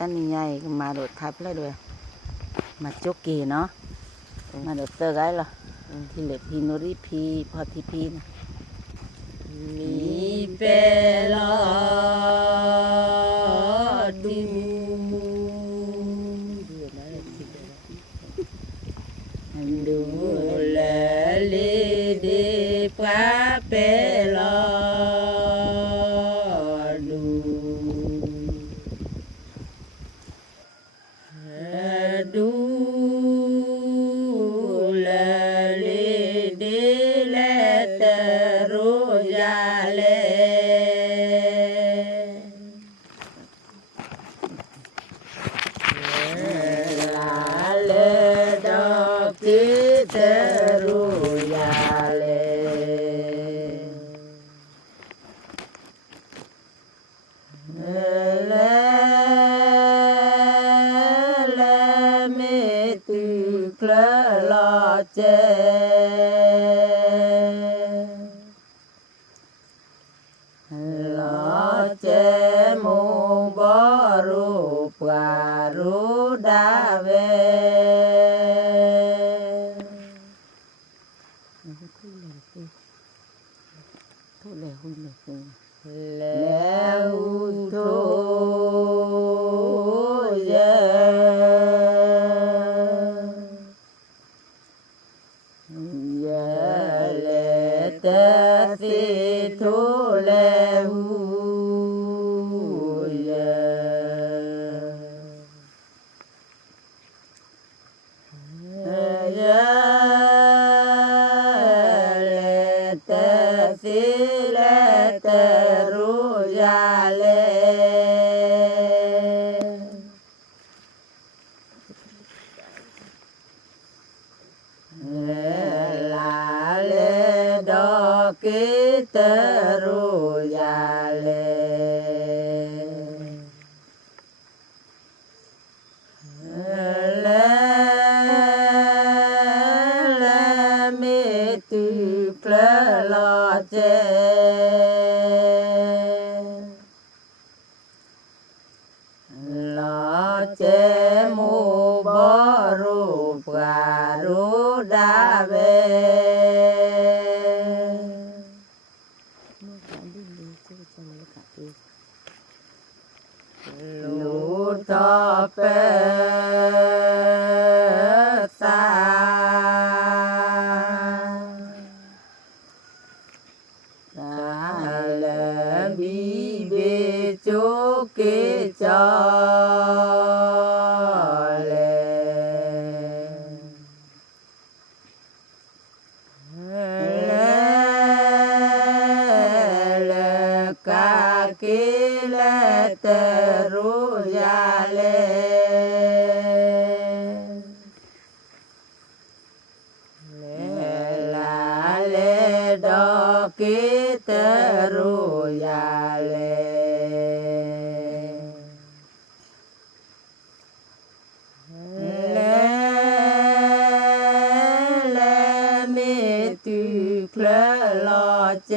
tan ni nhai mà đột tháp lại rồi mà chốt kỳ nó mà đột tơ gái là thì lệ phi nó đi phiพอที่พีนะมีเปลอดูดูแลลีดีปะเปลอดูดูแลลีดีแลเตรุยาเลลาเลดอกทิเตรุยาเลเลเลเมตุเคลลอเจลอเจมูบรูปการุดาเวแล้วทุเยเยเลเตสิทุเลหูเยเยเลเตสิเลเตรุยาเลลาเลดอกกิเตรุยาเลเลเลมิตุเคลลอเจลอเจมูบรูปการุดาเวลูทอเปตาเลบีเบจุกิจอเลเลเลกากิเลเตรุยาเลลาเลดอกกิเตรุยาเลเลเลมิตุเคลลอเจ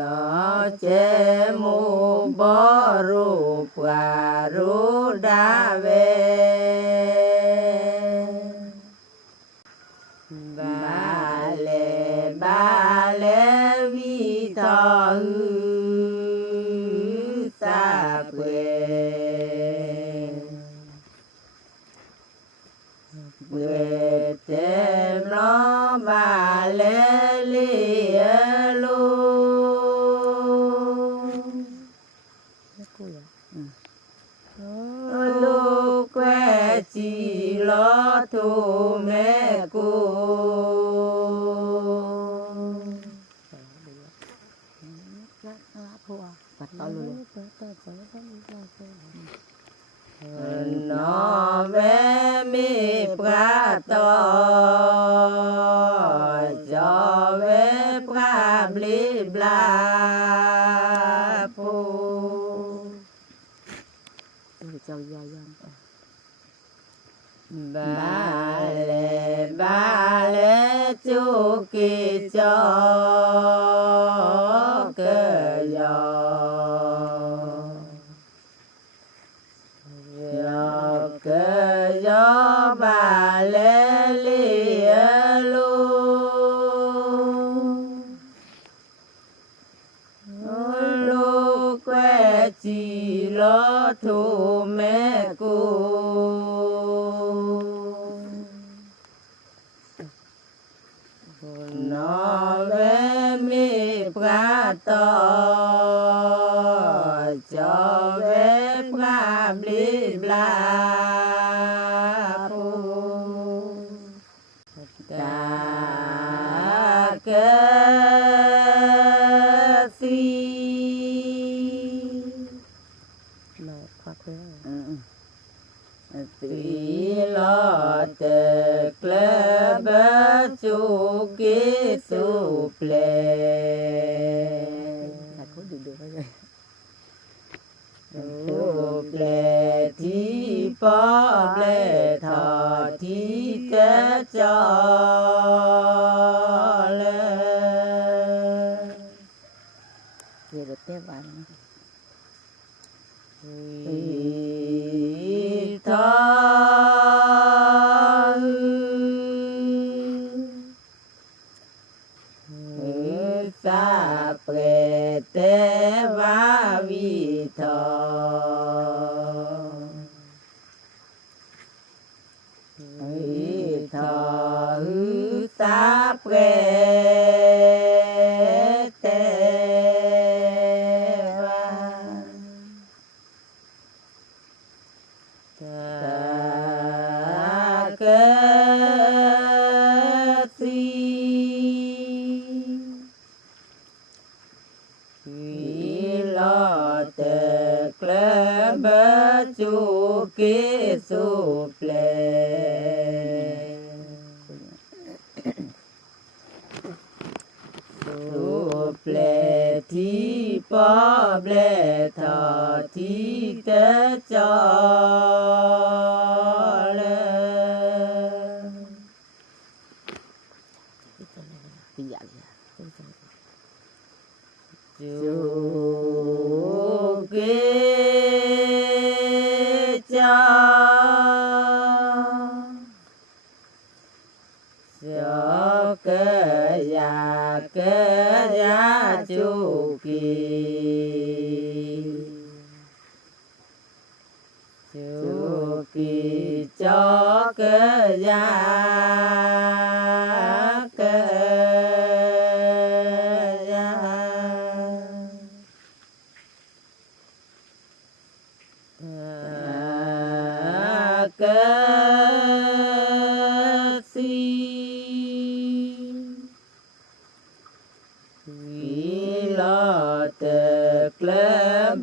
ลอเจมูบรูปการุดาเวบาเลวิทอซาเปเวเตมโนบาเลลิเอลูลูกเวจิโลทูเมกูนอเวมิปราโตจอเวปราบลิบลาปูเจ้ายายัง bà lệ chú kỳ cho cơ gió bà lệ lìa lu lu que chỉ lo thu mẹ cô nó về mi pra to cho về pra bli bla pu ta ke si lo khoácเลย Tí lo tê klê bê chú kì su plê Thật có được vậy rồi Su plê tí bó plê thọ tí tê cho lê về được té bạn thọ sa pre te va vi thọ thọ sa pre te chú kê su plê su plê thi bó plê thọ thi tê cho lê thì dạ chú kê cho cơ gia chú kỳ cho cơ gia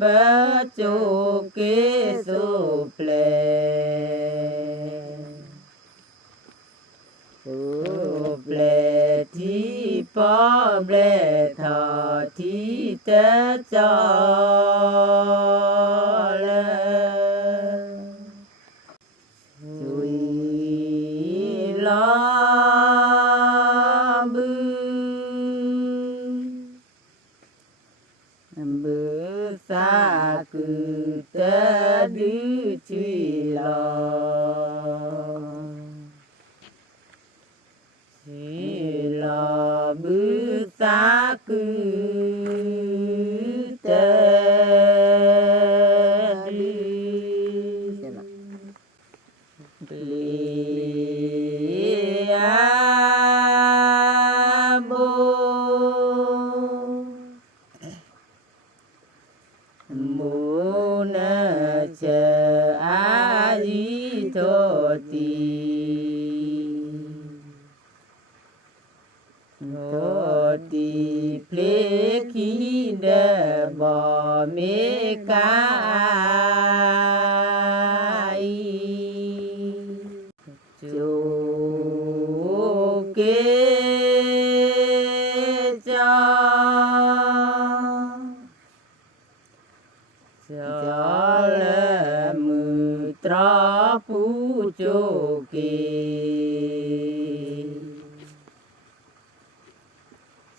bê chú kê su plê su plê thi bó plê thọ thi tê cho lê suy lo sa cư tê đứ truy lo bư sa cư tê ti ple ki de bo me kai chu ke cho le mư tra pu จุกี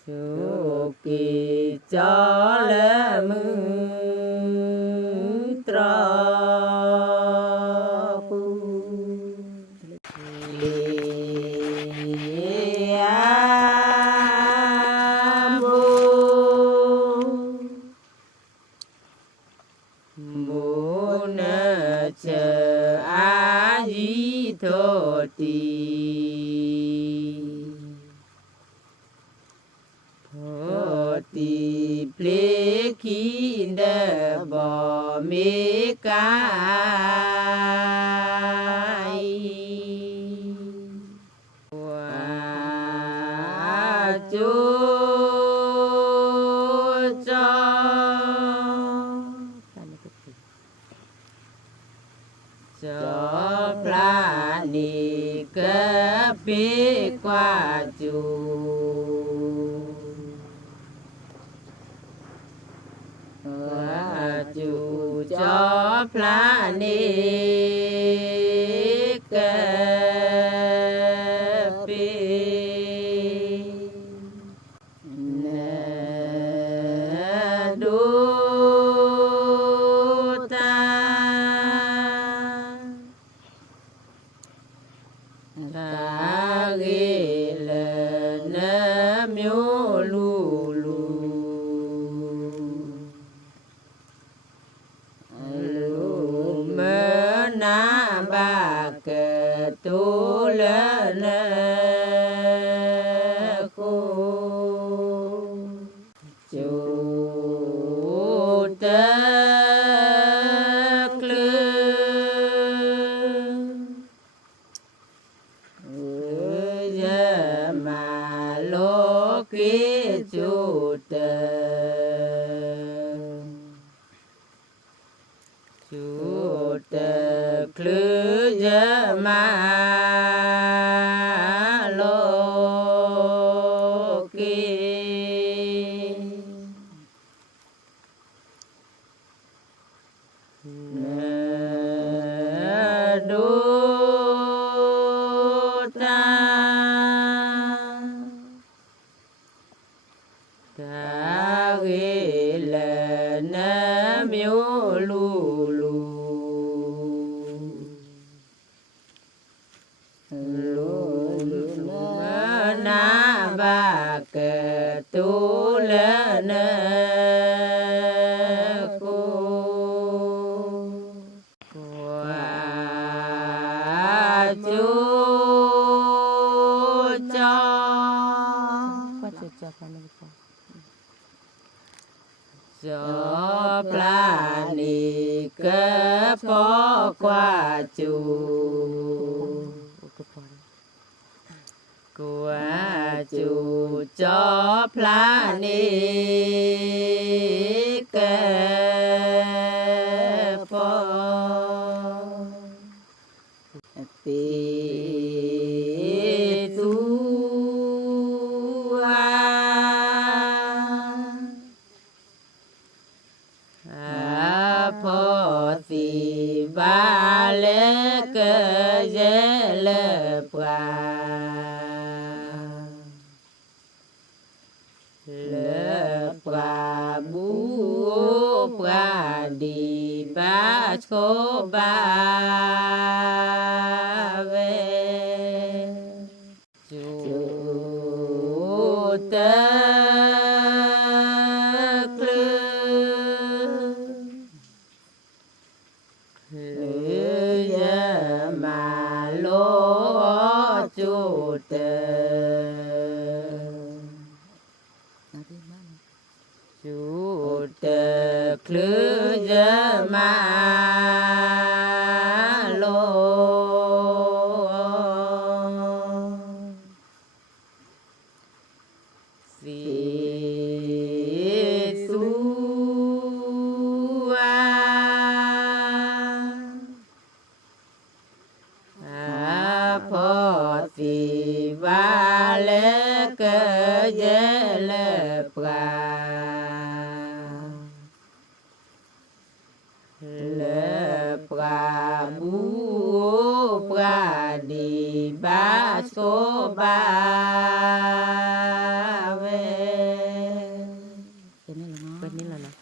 จุกีจอละมือตราปูเลียบูมูนเจอายีโทตีตีเพลคีเดบอเมกายว่าจุจอจอพระนิกเปิกว่าจูจูจอพระนิกเปินดูตาตาเกลนมิวลูลูนาบากตุลนโคจูตะคลือยมาโลกิจูตะจูตะคลือยมาโลกิดูตาตาเกลนมิวลูลูนาบากตุลนโคว่าจุจอจอพระนิกพอกว่าจูกัวจูจอพระนิกพอติสุพอสิบาเลกเจลปวาเลปวาบูปวาดีบาโชบาเวจูตะคลือยมาโลจูตะจูตะคลือยมาโลสีสุพอสิวาเลกเจลปวาเล ไปนี่แหละนะ